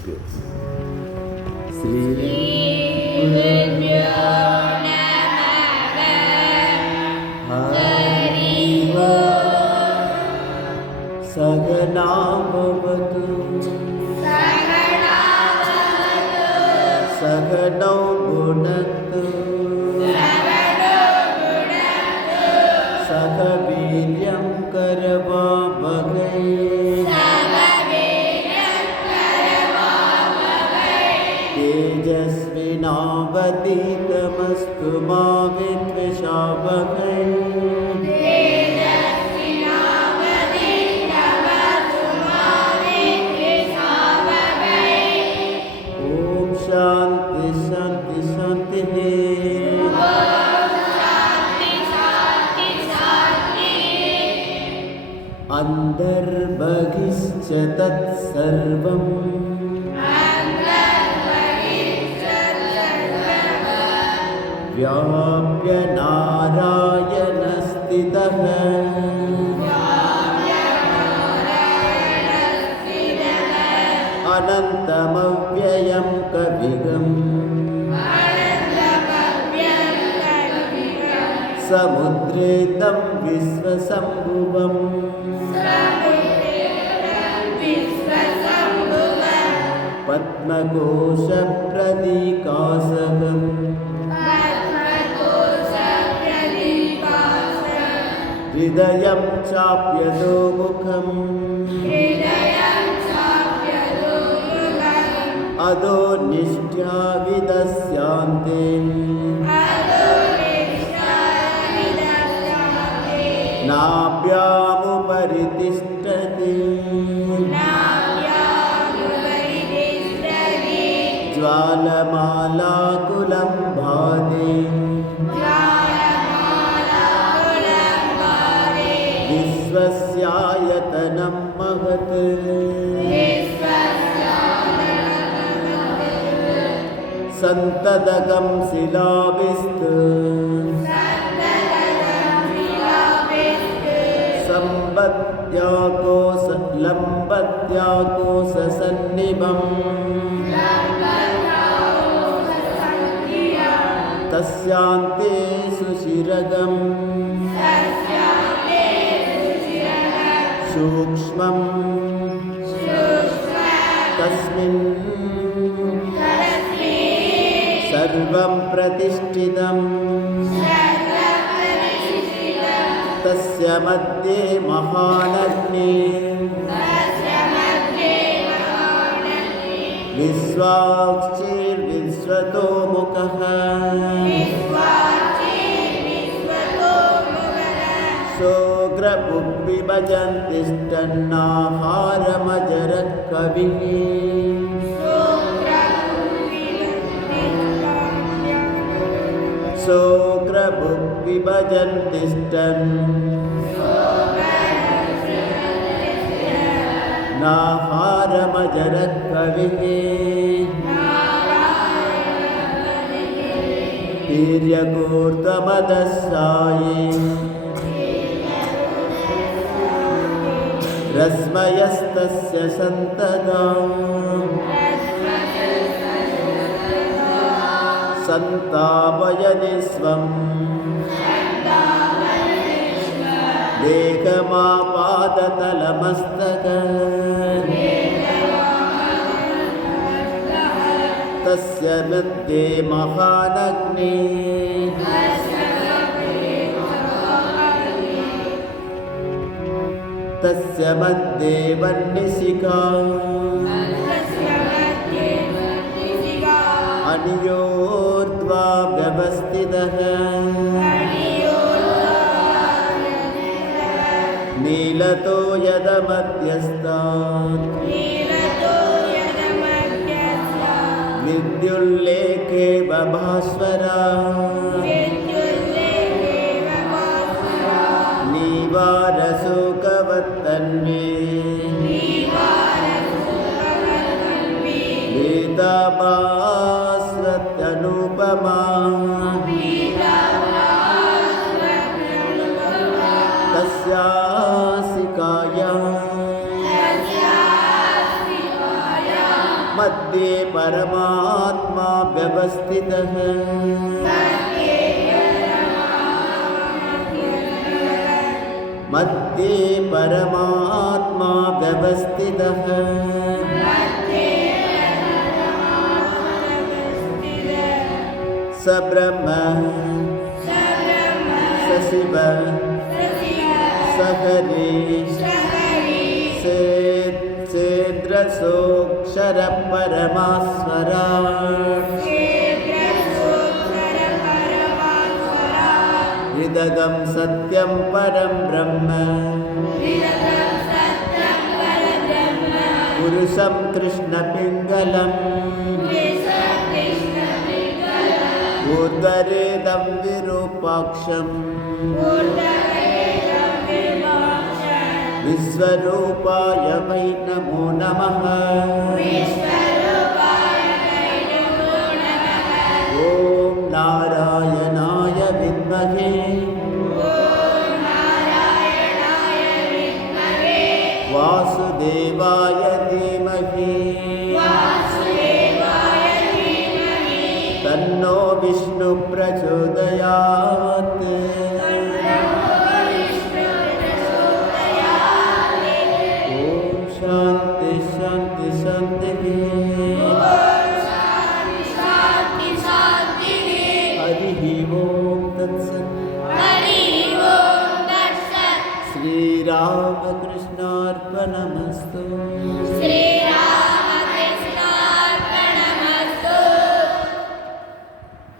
श्रीगुरुभ्यो हरि सहना भवतु सहनौ भुनक्तु सह वीर्यं करवावहै तेजस्विनावधीतमस्तु मा विद्विषावहै ॐ शान्ति शान्ति शान्तिः। अन्तर्बहिश्च तत्सर्वं व्याप्य नारायणस्थितः अनन्तमव्ययं कविगम् समुद्रेतं विश्वशम्भुवम् पद्मकोशप्रतीकासकम् हृदयं चाप्यधोमुखम् अधो निष्ठ्या विदस्यान्ते नाभ्यामुपरि तिष्ठति ज्वालमालाकुलं भाति विश्वस्यायतनं महत् सन्ततगं शिलाभिस्तु लम्बत्याकोशसन्निभम् तस्यान्ते सुशिरगम् सूक्ष्मम् तस्मिन् सर्वं प्रतिष्ठितम् तस्य मध्ये महानग्नि विश्वाक्षीर्विश्वतो मुखः सोऽग्रभुग्विभजन्तिष्ठन्नाहारमजरत् कविः सोऽग्रभुग्विभजन्तिष्ठन् नाहारमजरत् कविः वीर्यकूर्तमदस्सायि रश्मयस्तस्य सन्तता सन्तापयति स्वम् देहमापादतलमस्तक तस्य मध्ये महानग्नि तस्य मध्ये वह्निशिखा अनियोर्ध्वा व्यवस्थितः नीलतो यदमध्यस्तात् विद्युल्लेखे बभास्वरा नीवारशोकवत्तन्मे वेदाभास्वत्यनुपमा तस्यासिकाया मध्ये परमात्मा व्यवस्थितः मध्ये परमात्मा व्यवस्थितः स ब्रह्म स शिव स हरिः सेद्रसोऽक्षरः परमास्वराट् हृदगं सत्यं परं ब्रह्म पुरुषं कृष्णपिङ्गलम् ऊर्ध्वरेदं विरूपाक्षम् विश्वरूपाय वै नमो नमः ॐ नारायणाय विद्महे वासुदेवाय धीमहि तन्नो विष्णु प्रचोदयात् शांति शांति शांति हरि ओम तत्सत् श्री राम कृष्णार्पणमस्तु।